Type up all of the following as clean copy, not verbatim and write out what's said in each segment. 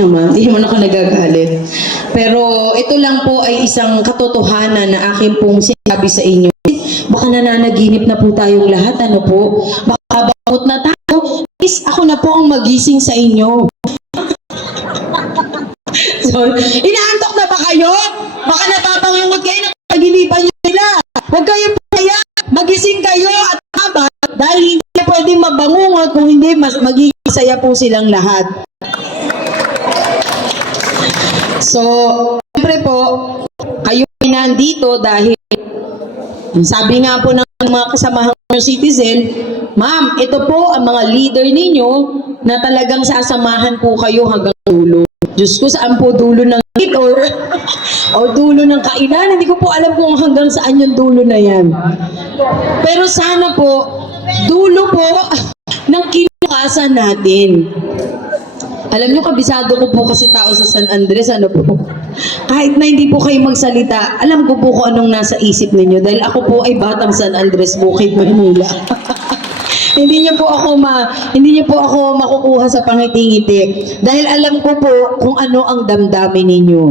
naman, hindi naman ako nagagalit. Pero ito lang po ay isang katotohanan na akin pong sinabi sa inyo. Baka nananaginip na po tayong lahat, ano po? Baka bangot na tayo. Please, ako na po ang magising sa inyo. So, inaantok na ba kayo? Baka nababangungot kayo na paginipan nyo sila. Huwag kayo kaya, magising kayo at habang dahil hindi na pwedeng mabangungot kung hindi magiging saya po silang lahat. So, siyempre po, kayo ay nandito dahil sabi nga po ng mga kasamahang citizen, ma'am, ito po ang mga leader ninyo na talagang sasamahan po kayo hanggang dulo. Diyos ko, saan po dulo ng hit or dulo ng kainan? Hindi ko po alam kung hanggang saan yung dulo na yan. Pero sana po, dulo po ng kinukasan natin. Alam nyo, kabisado ko po kasi tao sa San Andres, ano po? Kahit na hindi po kayo magsalita, alam ko po kung anong nasa isip ninyo dahil ako po ay batang San Andres, Bukid, Maynila. Hindi niyo po ako makukuha sa pangiti-ngiti dahil alam ko po kung ano ang damdamin ninyo.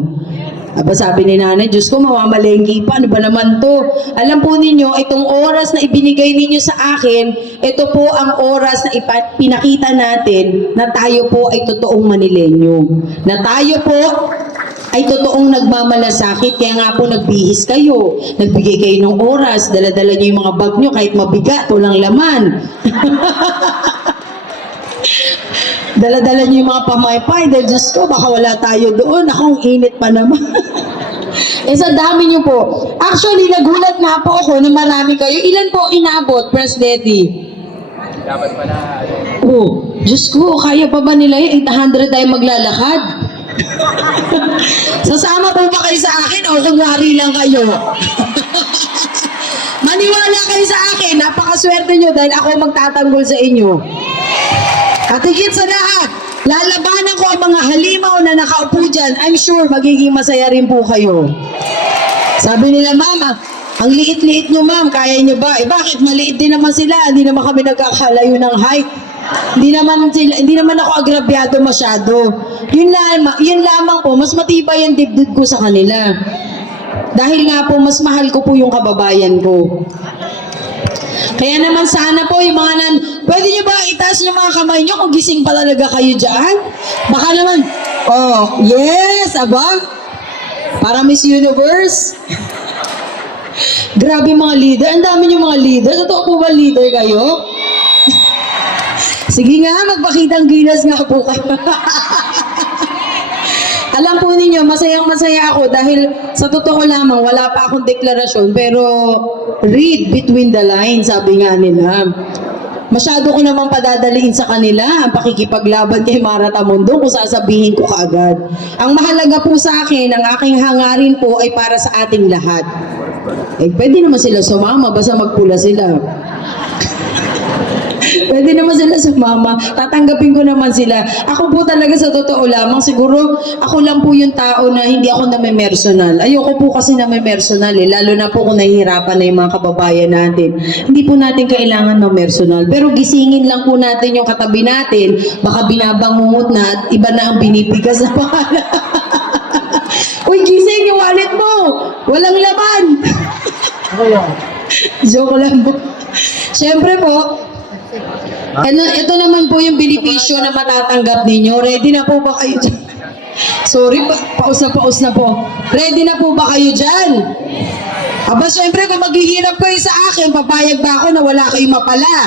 Aba, sabi ni nanay, Diyos ko, mamamalengki pa, ano ba naman to? Alam po ninyo, itong oras na ibinigay ninyo sa akin, ito po ang oras na pinakita natin na tayo po ay totoong Manilenyo. Na tayo po ay totoong nagmamalasakit, kaya nga po nagbihis kayo, nagbigay kayo ng oras, dala-dala nyo yung mga bag nyo kahit mabigat, walang laman. Dala-dala nyo yung mga pamaypay, dahil Diyos ko, baka wala tayo doon, akong init pa naman. Sa dami nyo po. Actually, nagulat nga po ako na marami kayo. Ilan po inabot, Press Lady? Dapat pala. Oh, Diyos ko, kaya pa ba nila yung 800 tayo maglalakad? Sasama po ba kayo sa akin o kunwari lang kayo? Maniwala kayo sa akin, napakaswerte nyo dahil ako magtatanggol sa inyo. At higit sa lahat, lalabanan ko ang mga halimaw na nakaupo dyan. I'm sure magiging masaya rin po kayo. Sabi nila, ma'am, ang liit-liit nyo ma'am, kaya nyo ba? Eh bakit? Maliit din naman sila. Hindi naman kami nagkakalayo ng height. Hindi naman ako agrabyado masyado. Yun lamang po, mas matibay ang dibdib ko sa kanila. Dahil nga po, mas mahal ko po yung kababayan ko. Kaya naman sana po yung mga pwede nyo ba itaas yung mga kamay nyo kung gising pa talaga kayo dyan? Baka naman, oh, yes, aba? Para Miss Universe? Grabe mga leader. Ang dami yung mga leader. Totoo po ba leader kayo? Sige nga, magpakitang gilas nga po kayo. Alam po ninyo, masayang-masaya ako dahil sa totoo lamang, wala pa akong deklarasyon, pero read between the lines, sabi nga nila. Masyado ko naman padadaliin sa kanila ang pakikipaglaban kay Mara Tamundo kung sasabihin ko kaagad. Ang mahalaga po sa akin, ang aking hangarin po ay para sa ating lahat. Eh, pwede naman sila sumama, basta magpula sila. Pwede naman sila sumama, tatanggapin ko naman sila. Ako po talaga sa totoo lamang, siguro ako lang po yung tao na hindi ako name-personal. Ayoko po kasi name-personal eh, lalo na po kung nahihirapan na yung mga kababayan natin. Hindi po natin kailangan name-personal. Pero gisingin lang po natin yung katabi natin, baka binabangungot na at iba na ang binibigas na pangalan. Uy, gising yung wallet mo! Walang laman! Joke lang po. Siyempre po, ito naman po yung benepisyo na matatanggap ninyo. Ready na po ba kayo dyan? Sorry, paus na po. Ready na po ba kayo dyan? Aba, syempre, kung maghihirap kayo sa akin, papayag ba ako na wala kayong mapala?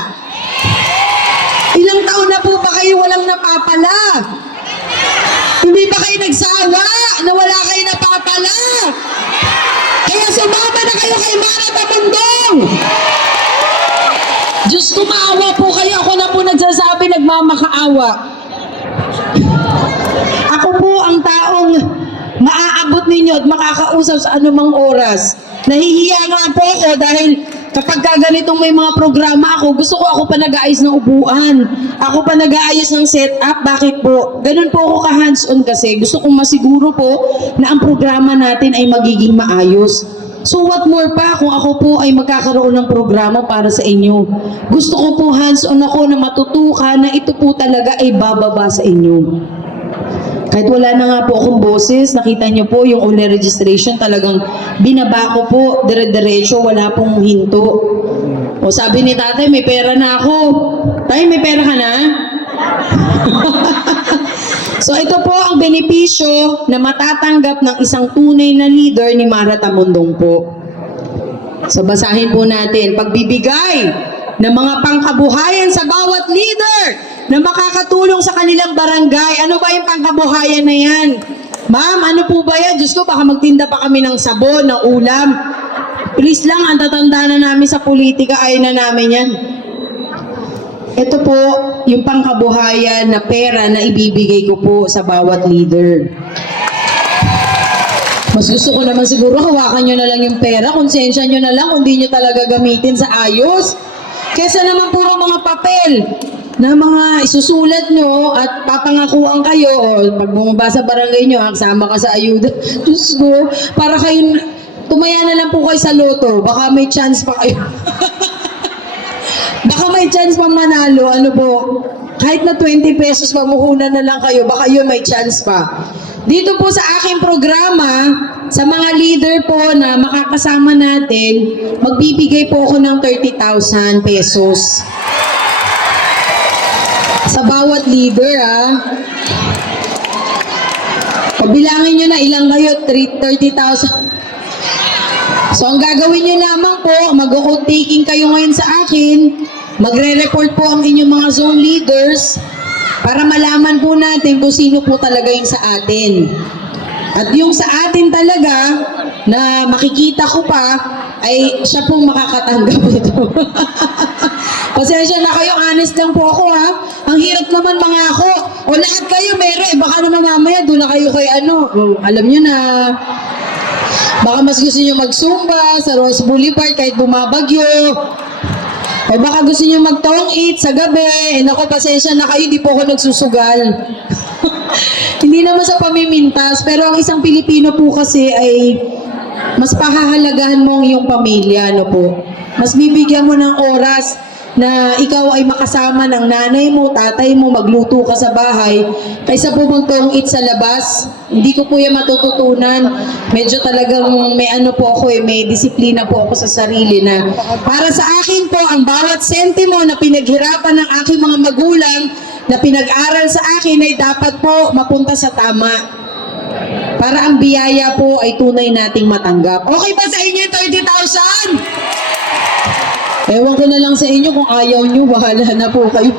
Ilang taon na po ba kayo walang napapala? Hindi ba kayo nagsawa na wala kayo napapala? Kaya sumama na kayo kay Mara Tamundong! Diyos ko, maawa po kayo. Ako na po nagsasabi, nagmamakaawa. Ako po ang taong maaabot ninyo at makakausap sa anumang oras. Nahihiya nga po ako dahil kapag ganitong may mga programa gusto ko ako pa nag-aayos ng upuan. Ako pa nag-aayos ng setup. Bakit po? Ganun po ako ka-hands-on kasi. Gusto kong masiguro po na ang programa natin ay magiging maayos. So what more pa kung ako po ay magkakaroon ng programa para sa inyo. Gusto ko po hands-on ako na matutukan na ito po talaga ay bababa sa inyo. Kahit wala na nga po akong boses, nakita niyo po yung owner registration, talagang binaba ko po, dire-diretso, wala pong hinto. O sabi ni tatay, may pera na ako. Tay, may pera ka na? So ito po ang benepisyo na matatanggap ng isang tunay na leader ni Mara Tamundong po. So basahin po natin, pagbibigay ng mga pangkabuhayan sa bawat leader na makakatulong sa kanilang barangay. Ano ba yung pangkabuhayan na yan? Ma'am, ano po ba yan? Diyos ko, baka magtinda pa kami ng sabon, ng ulam. Please lang, ang tatanda na namin sa politika, ayaw na namin yan. Ito po, yung pangkabuhayan na pera na ibibigay ko po sa bawat leader. Mas gusto ko naman siguro, hawakan nyo na lang yung pera, konsensya nyo na lang kung di nyo talaga gamitin sa ayos. Kesa naman puro mga papel na mga isusulat nyo at papangakuan kayo, o pag bumaba sa barangay nyo, sama ka sa ayuda. Diyos ko, para kayo, tumaya na lang po kayo sa loto, baka may chance pa kayo. Baka may chance pa manalo, ano po, kahit na 20 pesos mamuhunan na lang kayo, baka yun may chance pa. Dito po sa aking programa, sa mga leader po na makakasama natin, magbibigay po ako ng 30,000 pesos. Sa bawat leader, pabilangin nyo na ilang kayo, 30,000. So, ang gagawin nyo lamang po, mag-oath taking kayo ngayon sa akin, magre-report po ang inyong mga zone leaders para malaman po natin kung sino po talaga yung sa atin. At yung sa atin talaga, na makikita ko pa, ay siya pong makakatanggap ito. Pasensya na kayo, honest lang po ako ha. Ang hirap naman mga ako. O lahat kayo meron, baka naman mamaya doon na kayo kay ano. Alam nyo na, baka mas gusto nyo mag-zumba sa Rose Boulevard kahit bumabagyo. O baka gusto nyo mag-tong eat sa gabi. Naku, pasensya na kayo, di po ako nagsusugal. Hindi naman sa pamimintas, pero ang isang Pilipino po kasi ay mas pahahalagahan mo ang iyong pamilya, ano po. Mas bibigyan mo ng oras na ikaw ay makasama ng nanay mo, tatay mo, magluto ka sa bahay, kaysa po mag-tong eat sa labas. Hindi ko po yan matututunan. Medyo talagang may ano po ako may disiplina po ako sa sarili na para sa akin po, ang bawat sentimo na pinaghirapan ng aking mga magulang, na pinag-aral sa akin ay dapat po mapunta sa tama. Para ang biyaya po ay tunay nating matanggap. Okay ba sa inyo 30,000? Ewan ko na lang sa inyo kung ayaw nyo, bahala na po kayo.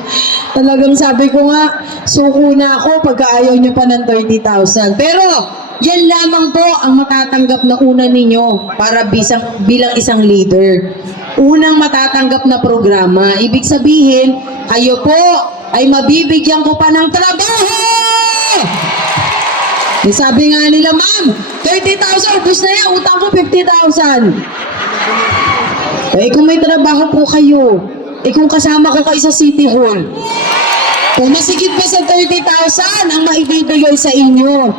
Talagang sabi ko nga, suko na ako pagka ayaw nyo pa ng 30,000. Pero, yan lamang po ang matatanggap na una ninyo para bilang isang leader. Unang matatanggap na programa. Ibig sabihin, kayo po ay mabibigyan ko pa ng trabaho! Sabi nga nila, ma'am, 30,000, ubus na yan, utang ko 50,000. Kung may trabaho po kayo, kung kasama ko kayo sa City Hall, kung masigit pa sa 30,000 ang maibibigay sa inyo.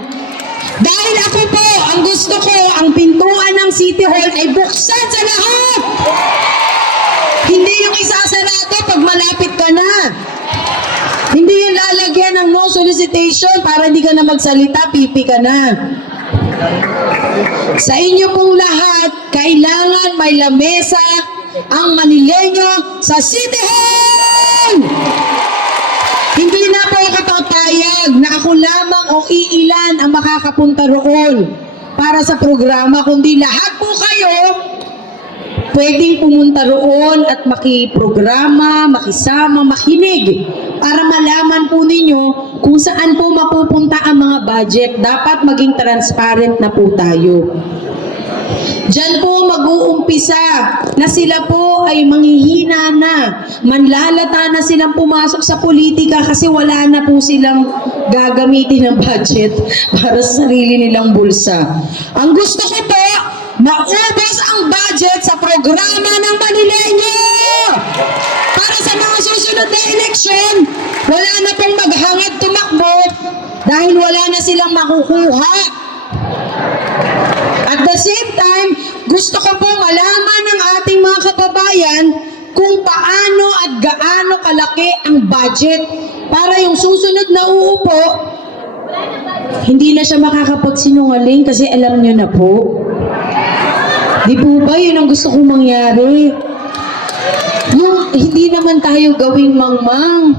Dahil ako po, ang gusto ko, ang pintuan ng City Hall ay buksan sa lahat. Hindi yung isasarado pag malapit ka na. Hindi yung lalagyan ng no solicitation para hindi ka na magsalita, pipi ka na. Sa inyo pong lahat, kailangan may lamesa ang Manileño sa City Hall! Hindi na po ako papayag na ako lamang o iilan ang makakapunta roon para sa programa, kundi lahat po kayo pwedeng pumunta roon at makiprograma, makisama, makinig para malaman po ninyo kung saan po mapupunta ang mga budget. Dapat maging transparent na po tayo. Diyan po mag-uumpisa na sila po ay manghihina na, manlalata na silang pumasok sa politika kasi wala na po silang gagamitin ng budget para sa sarili nilang bulsa. Ang gusto ko po, maubos ang budget sa programa ng Manileño! Para sa mga susunod na eleksyon, wala na pong maghangad tumakbo dahil wala na silang makukuha. At the same time, gusto ko po malaman ng ating mga kababayan kung paano at gaano kalaki ang budget para yung susunod na uupo Hindi na siya makakapagsinungaling kasi alam niyo na po. Di po ba yun ang gusto kong mangyari? Yung hindi naman tayo gawing mangmang.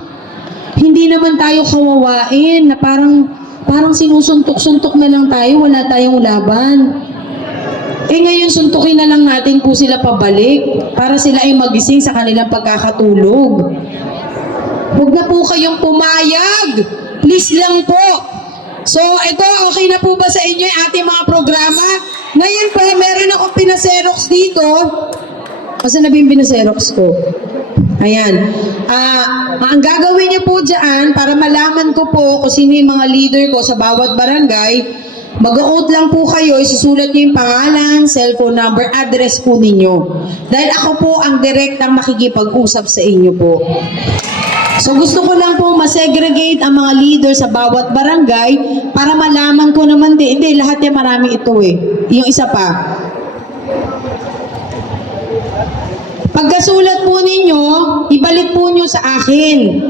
Hindi naman tayo kawawain na parang sinusuntok-suntok na lang tayo, wala tayong laban. Eh ngayon, suntukin na lang natin po sila pabalik para sila ay magising sa kanilang pagkakatulog. Huwag na po kayong pumayag. Please lang po. So, ito, okay na po ba sa inyo yung ating mga programa? Ngayon po, meron akong pinaserox dito. Kasi na yung pinaserox ko. Ayan. Ang gagawin niyo po dyan, para malaman ko po kung sino yung mga leader ko sa bawat barangay, mag-oath lang po kayo, isusulat niyo yung pangalan, cellphone number, address po ninyo. Dahil ako po ang direktang makikipag-usap sa inyo po. So gusto ko lang po masegregate ang mga leader sa bawat barangay para malaman ko naman din, hindi, lahat yan marami ito eh. Yung isa pa. Pagkasulat po ninyo, ibalik po nyo sa akin.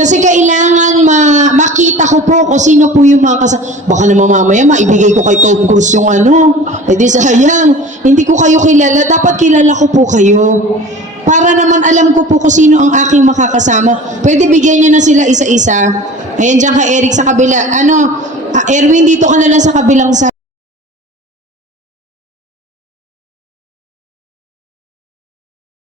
Kasi kailangan makita ko po kung sino po yung mga baka naman mamaya maibigay ko kay Tom Cruise yung ano. Eh di sayang, hindi ko kayo kilala. Dapat kilala ko po kayo. Para naman alam ko po kung sino ang aking makakasama. Pwede bigyan nyo na sila isa-isa. Ayan dyan ka Eric sa kabila. Erwin, dito ka na lang sa kabilang side.